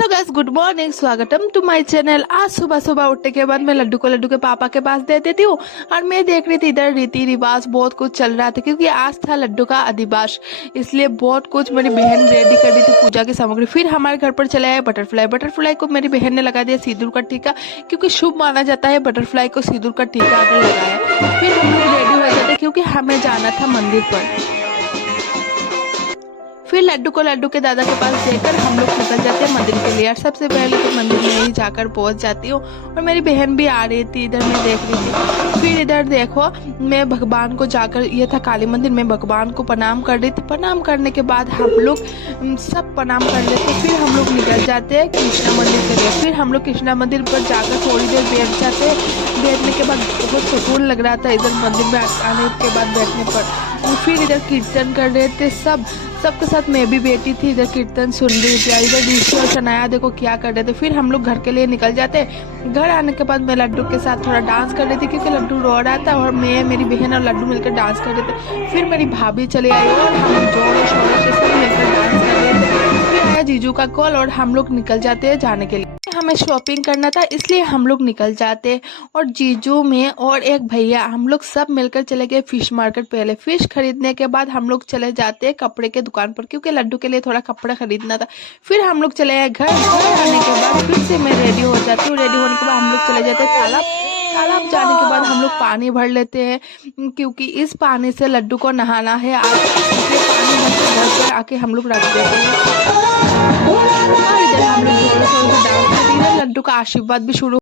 Hello guys, good morning. स्वागतम to my channel. आज सुबह सुबह उठने के बाद मैं लड्डू के पापा के पास दे देती हूँ और मैं देख रही थी इधर रीति रिवाज बहुत कुछ चल रहा था क्योंकि आज था लड्डू का अधिवास, इसलिए बहुत कुछ मेरी बहन रेडी कर रही थी पूजा की सामग्री। फिर हमारे घर पर चले आए बटरफ्लाई को मेरी बहन ने लगा दिया सिंदूर का टीका, क्योंकि शुभ माना जाता है बटरफ्लाई को सिंदूर का टीका अगर लगाया। फिर हम लोग रेडी हो जाते क्योंकि हमें जाना था मंदिर पर। फिर लड्डू के दादा के पास देकर हम लोग निकल जाते हैं मंदिर के लिए। और सबसे पहले तो मंदिर में ही जाकर पहुंच जाती हूँ और मेरी बहन भी आ रही थी, इधर मैं देख रही थी। फिर इधर देखो, मैं भगवान को जाकर, ये था काली मंदिर में, भगवान को प्रणाम कर रही थी। प्रणाम करने के बाद हम लोग सब प्रणाम कर लेते, फिर हम लोग निकल जाते हैं कृष्णा मंदिर के लिए। फिर हम लोग कृष्णा मंदिर पर जाकर थोड़ी देर बैठ जाते हैं। बैठने के बाद बहुत सुकून लग रहा था इधर मंदिर में आने के बाद बैठने पर। फिर इधर कीर्तन कर रहे थे सबके साथ मैं भी बैठी थी, इधर कीर्तन सुन रही थी। इधर ऋषि और शनाया देखो क्या कर रहे थे। फिर हम लोग घर के लिए निकल जाते। घर आने के बाद मैं लड्डू के साथ थोड़ा डांस कर रही थी क्योंकि लड्डू रो रहा था और मैं, मेरी बहन और लड्डू मिलकर डांस कर रहे थे। फिर मेरी भाभी चले आई और हम जोरों शोरों से सब मिलकर डांस कर रहे थे। फिर आया जीजू का कॉल और हम लोग निकल जाते हैं जाने के लिए। हमें शॉपिंग करना था इसलिए हम लोग निकल जाते। और जीजू में और एक भैया हम लोग सब मिलकर चले गए फिश मार्केट। पहले फिश खरीदने के बाद हम लोग चले जाते कपड़े के दुकान पर क्योंकि लड्डू के लिए थोड़ा कपड़ा खरीदना था। फिर हम लोग चले आए घर आने के बाद फिर से मैं रेडी हो जाती हूँ। रेडी होने के बाद हम लोग चले जाते हैं तालाब जाने के बाद हम लोग पानी भर लेते हैं क्योंकि इस पानी से लड्डू को नहाना है आज, इसलिए पानी भर के घर पर आके हम लोग रख देते हैं। और इधर हम लोग जोरों शोरों से डांस करते हैं। लड्डू का आशीर्वाद भी शुरू